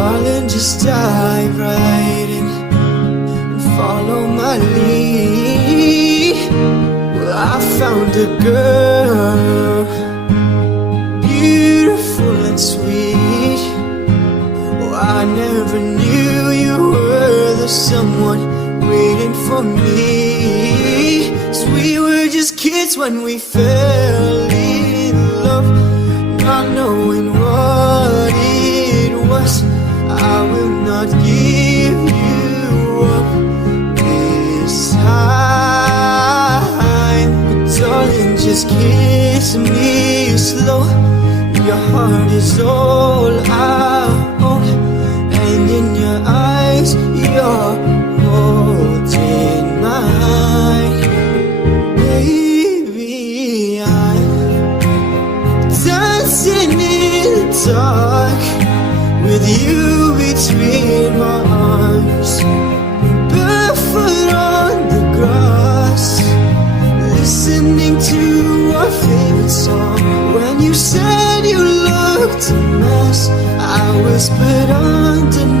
Darling, just dive right in and follow my lead. Well, I found a girl, beautiful and sweet. Oh, I never knew you were the someone waiting for me. 'Cause we were just kids when we fell in love, not knowing what it was. I will not give you up this time. But darling, just kiss me slow. Your heart is all I own, and in your eyes you're holding mine. Baby, I'm dancing in the dark with you between my arms, barefoot on the grass, listening to our favorite song. When you said you looked a mess, I whispered underneath